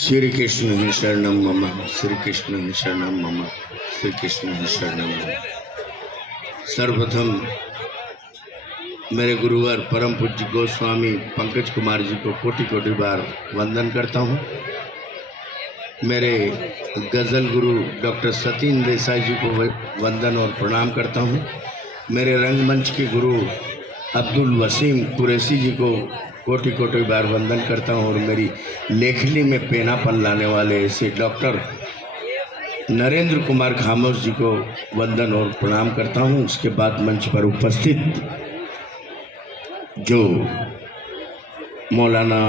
श्री कृष्ण ही शरणम मम, श्री कृष्ण ही शरणम मम, श्री कृष्ण ही शरणम मम। सर्वप्रथम मेरे गुरुवर परम पूज्य गोस्वामी पंकज कुमार जी को कोटि कोटि बार वंदन करता हूँ। मेरे गज़ल गुरु डॉक्टर सतीन देसाई जी को वंदन और प्रणाम करता हूँ। मेरे रंगमंच के गुरु अब्दुल वसीम कुरैशी जी को कोटि कोटि बार वंदन करता हूँ। और मेरी लेखनी में पेनापन लाने वाले ऐसे डॉक्टर नरेंद्र कुमार खामोश जी को वंदन और प्रणाम करता हूँ। उसके बाद मंच पर उपस्थित जो मौलाना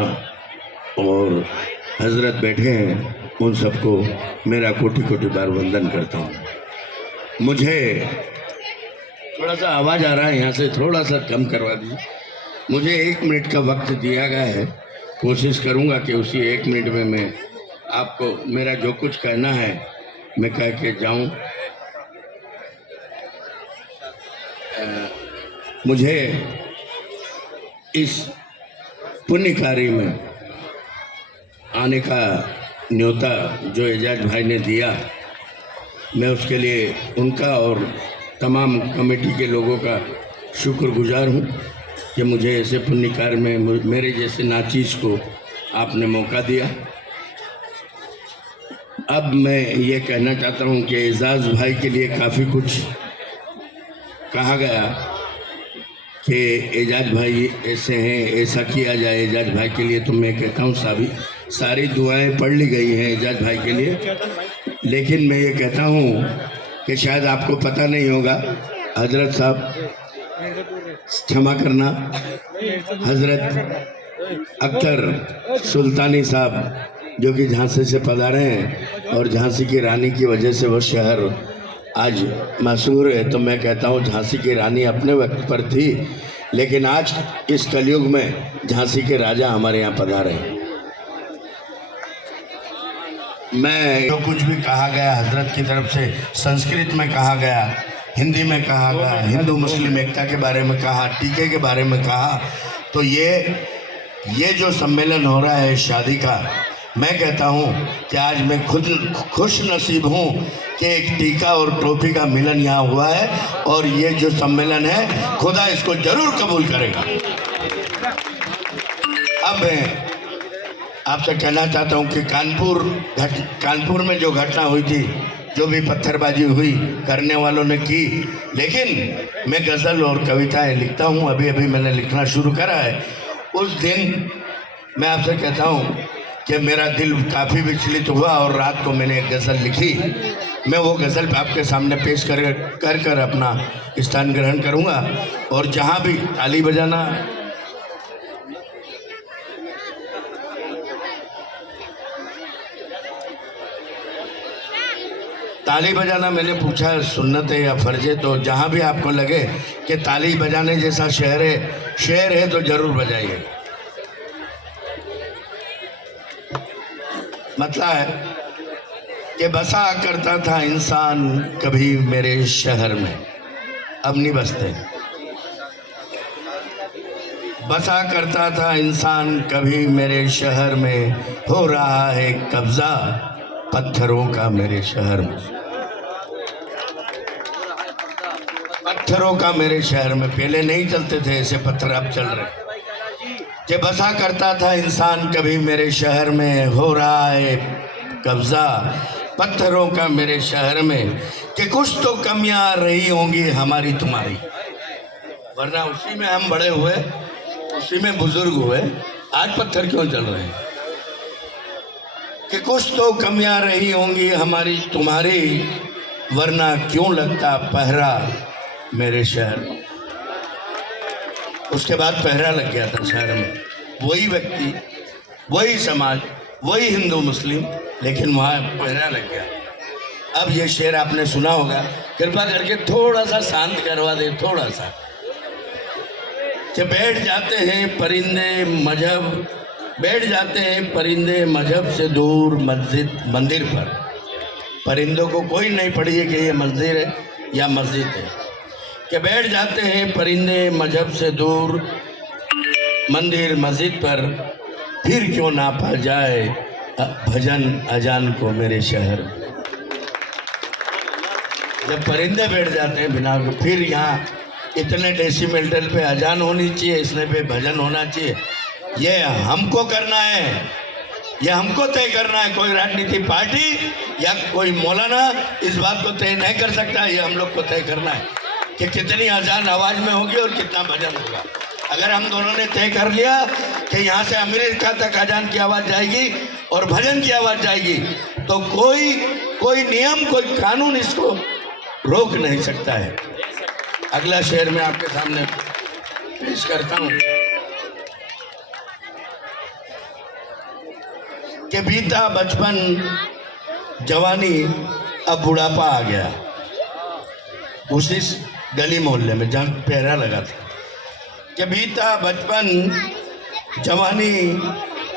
और हजरत बैठे हैं उन सबको मेरा कोटि कोटि बार वंदन करता हूँ। मुझे थोड़ा सा आवाज़ आ रहा है, यहाँ से थोड़ा सा कम करवा दीजिए। मुझे 1 मिनट का वक्त दिया गया है। कोशिश करूँगा कि उसी 1 मिनट में मैं आपको मेरा जो कुछ कहना है मैं कह के जाऊँ। मुझे इस पुण्य कार्य में आने का न्योता जो एजाज भाई ने दिया, मैं उसके लिए उनका और तमाम कमेटी के लोगों का शुक्रगुजार हूँ कि मुझे ऐसे पुण्य कार्य में मेरे जैसे नाचीज़ को आपने मौका दिया। अब मैं ये कहना चाहता हूँ कि एजाज भाई के लिए काफ़ी कुछ कहा गया कि एजाज भाई ऐसे हैं, ऐसा किया जाए एजाज भाई के लिए। तो मैं कहता हूँ सारी दुआएं पढ़ ली गई हैं एजाज भाई के लिए। लेकिन मैं ये कहता हूँ कि शायद आपको पता नहीं होगा, हजरत साहब क्षमा करना, हजरत अख्तर सुल्तानी साहब जो कि झांसी से पधारे हैं और झांसी की रानी की वजह से वो शहर आज मशहूर है। तो मैं कहता हूँ झांसी की रानी अपने वक्त पर थी, लेकिन आज इस कलयुग में झांसी के राजा हमारे यहाँ पधारे हैं। मैं जो कुछ भी कहा गया हजरत की तरफ से, संस्कृत में कहा गया, हिंदी में कहा गया, हिंदू मुस्लिम एकता के बारे में कहा, टीके के बारे में कहा, तो ये जो सम्मेलन हो रहा है शादी का, मैं कहता हूँ कि आज मैं खुद खुश नसीब हूँ कि एक टीका और टोपी का मिलन यहाँ हुआ है। और ये जो सम्मेलन है खुदा इसको जरूर कबूल करेगा। अब मैं आपसे कहना चाहता हूँ कि कानपुर में जो घटना हुई थी, जो भी पत्थरबाजी हुई करने वालों ने की, लेकिन मैं गज़ल और कविताएं लिखता हूँ, अभी अभी मैंने लिखना शुरू करा है। उस दिन मैं आपसे कहता हूँ कि मेरा दिल काफ़ी विचलित हुआ और रात को मैंने एक गज़ल लिखी। मैं वो गज़ल आपके सामने पेश कर अपना स्थान ग्रहण करूँगा। और जहाँ भी ताली बजाना, मैंने पूछा सुन्नत है या फर्ज है, तो जहाँ भी आपको लगे कि ताली बजाने जैसा शेर है तो जरूर बजाइए। मतलब है कि बसा करता था इंसान कभी मेरे शहर में, अब नहीं बसते। बसा करता था इंसान कभी मेरे शहर में, हो रहा है कब्जा पत्थरों का मेरे शहर में, पत्थरों का मेरे शहर में। पहले नहीं चलते थे ऐसे पत्थर, अब चल रहे। कि बसा करता था इंसान कभी मेरे शहर में, हो रहा है कब्जा पत्थरों का मेरे शहर में, कि कुछ तो कमियां रही होंगी हमारी तुम्हारी, वरना उसी में हम बड़े हुए, उसी में बुजुर्ग हुए, आज पत्थर क्यों चल रहे हैं। कि कुछ तो कमियां रही होंगी हमारी तुम्हारी, वरना क्यों लगता पहरा मेरे शहर में। उसके बाद पहरा लग गया था शहर में, वही व्यक्ति, वही समाज, वही हिंदू मुस्लिम, लेकिन वहाँ पहरा लग गया। अब ये शेर आपने सुना होगा, कृपा करके थोड़ा सा शांत करवा दे, थोड़ा सा। कि बैठ जाते हैं परिंदे मजहब, बैठ जाते हैं परिंदे मजहब से दूर मंदिर पर। परिंदों को कोई नहीं पड़ी है कि ये मंदिर है या मस्जिद है। कि बैठ जाते हैं परिंदे मजहब से दूर मंदिर मस्जिद पर, फिर क्यों ना पा जाए भजन अजान को मेरे शहर में। जब परिंदे बैठ जाते हैं बिना, फिर यहाँ इतने डेसिमीटर पे अजान होनी चाहिए, इसने पे भजन होना चाहिए। ये हमको करना है, ये हमको तय करना है। कोई राजनीतिक पार्टी या कोई मौलाना इस बात को तय नहीं कर सकता। ये हम लोग को तय करना है कि कितनी अजान आवाज़ में होगी और कितना भजन होगा। अगर हम दोनों ने तय कर लिया कि यहाँ से अमेरिका तक अजान की आवाज़ जाएगी और भजन की आवाज़ जाएगी, तो कोई नियम, कोई कानून इसको रोक नहीं सकता है। अगला शेर मैं आपके सामने पेश करता हूँ कि बीता बचपन जवानी अब बुढ़ापा आ गया। उसी गली मोहल्ले में जहाँ पहरा लगा था कि बीता बचपन जवानी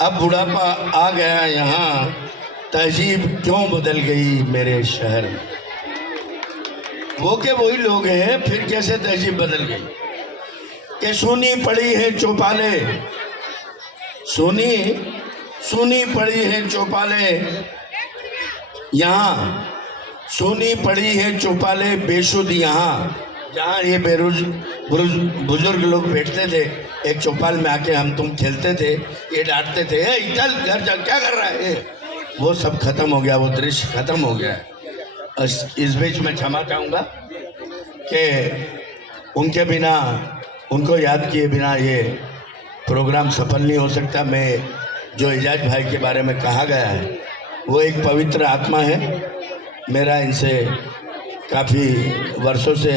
अब बुढ़ापा आ गया, यहाँ तहजीब क्यों बदल गई मेरे शहर में। वो के वही लोग हैं, फिर कैसे तहजीब बदल गई। कि सुनी पड़ी है चौपाले, सुनी पड़ी है चौपाले, यहाँ सुनी पड़ी है चौपाले बेशुद्ध, यहाँ जहाँ ये बुजुर्ग लोग बैठते थे एक चौपाल में आके हम तुम खेलते थे, ये डांटते थे, चल घर चल, क्या कर रहा है। वो सब खत्म हो गया, वो दृश्य खत्म हो गया। इस बीच में क्षमा चाहूँगा कि उनके बिना, उनको याद किए बिना ये प्रोग्राम सफल नहीं हो सकता। मैं जो एजाज भाई के बारे में कहा गया है, वो एक पवित्र आत्मा है। मेरा इनसे काफ़ी वर्षों से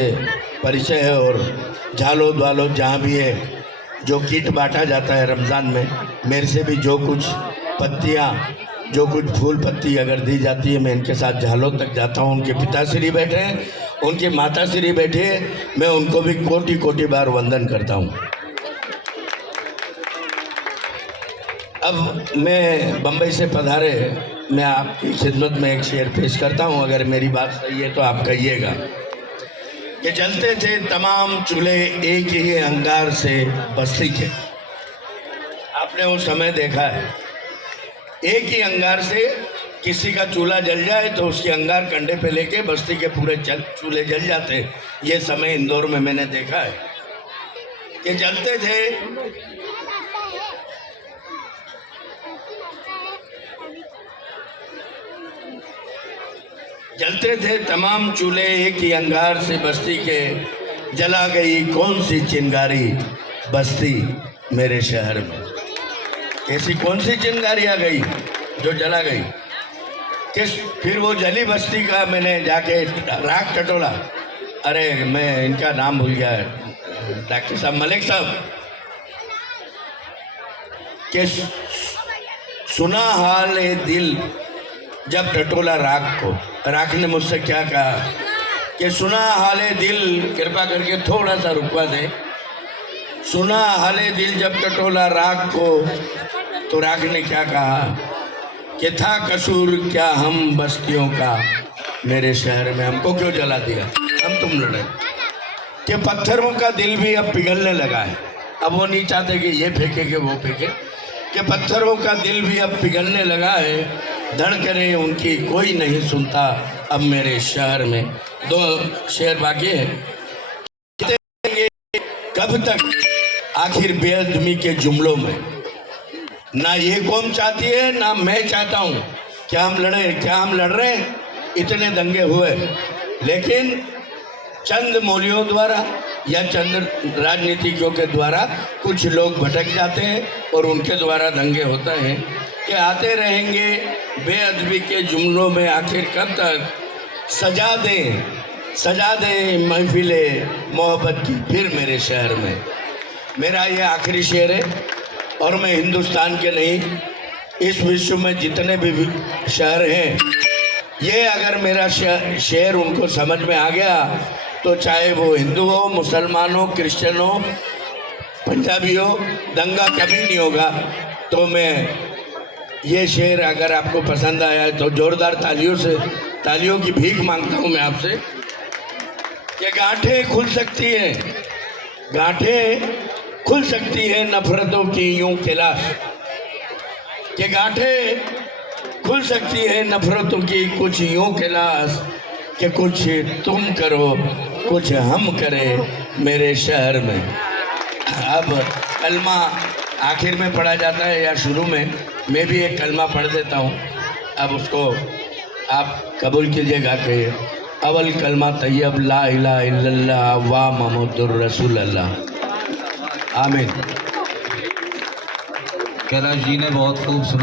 परिचय है और झालो द्वालो जहाँ भी है, जो किट बांटा जाता है रमज़ान में, मेरे से भी जो कुछ पत्तियाँ, जो कुछ फूल पत्ती अगर दी जाती है, मैं इनके साथ झालों तक जाता हूँ। उनके पिताश्री बैठे हैं, उनकी माताश्री बैठे हैं, मैं उनको भी कोटि कोटि बार वंदन करता हूँ। अब मैं बम्बई से पधारे, मैं आपकी खिदमत में एक शेर पेश करता हूँ। अगर मेरी बात सही है तो आप कहिएगा कि जलते थे तमाम चूल्हे एक ही अंगार से बस्ती के। आपने वो समय देखा है, एक ही अंगार से किसी का चूल्हा जल जाए तो उसके अंगार कंधे पे लेके बस्ती के पूरे चूल्हे जल जाते। ये समय इंदौर में मैंने देखा है कि जलते थे तमाम चूल्हे एक ही अंगार से बस्ती के, जला गई कौन सी चिंगारी बस्ती मेरे शहर में। ऐसी कौन सी चिंगारी आ गई जो जला गई। फिर वो जली बस्ती का मैंने जाके राख टटोला, अरे मैं इनका नाम भूल गया, डॉक्टर साहब, मलिक साहब, कि सुना हाल ए दिल जब टटोला राख को। राख ने मुझसे क्या कहा कि सुना हाले दिल, कृपा करके थोड़ा सा रुकवा दे। सुना हाले दिल जब टटोला राख को, तो राख ने क्या कहा कि था कसूर क्या हम बस्तियों का मेरे शहर में, हमको क्यों जला दिया, हम तुम लड़े। कि पत्थरों का दिल भी अब पिघलने लगा है। अब वो नहीं चाहते कि ये फेंके कि वो फेंके, कि पत्थरों का दिल भी अब पिघलने लगा है, धड़कने उनकी कोई नहीं सुनता अब मेरे शहर में। दो शेर बाकी है। कब तक आखिर बेअदमी के जुमलों में, ना ये कौम चाहती है ना मैं चाहता हूँ क्या हम लड़े, क्या हम लड़ रहे हैं। इतने दंगे हुए, लेकिन चंद मौलियों द्वारा या चंद राजनीतिज्ञों के द्वारा कुछ लोग भटक जाते हैं और उनके द्वारा दंगे होते हैं कि आते रहेंगे बेअदबी के जुमलों में, आखिर कब तक सजा दें महफिले मोहब्बत की फिर मेरे शहर में। मेरा ये आखिरी शेर है और मैं हिंदुस्तान के नहीं, इस विश्व में जितने भी शहर हैं ये अगर मेरा शेर उनको समझ में आ गया तो चाहे वो हिंदू हो, मुसलमान हो, क्रिश्चियन हो, पंजाबी हो, दंगा कभी नहीं होगा। तो मैं ये शेर अगर आपको पसंद आया है तो जोरदार तालियों की भीख मांगता हूँ मैं आपसे। ये गांठें खुल सकती हैं, गांठें खुल सकती हैं नफरतों की यूं खिलाश, कि गांठें खुल सकती है नफरतों की कुछ यूं खिलास, कि कुछ तुम करो कुछ हम करें मेरे शहर में। अब कलमा आखिर में पढ़ा जाता है या शुरू में, मैं भी एक कलमा पढ़ देता हूँ, अब उसको आप कबूल कीजिएगा कि अवल कलमा तैयब ला इलाहा इल्लल्लाह व मुहम्मदुर रसूल अल्लाह। आमीन। कैलाश जी ने बहुत खूब सुना।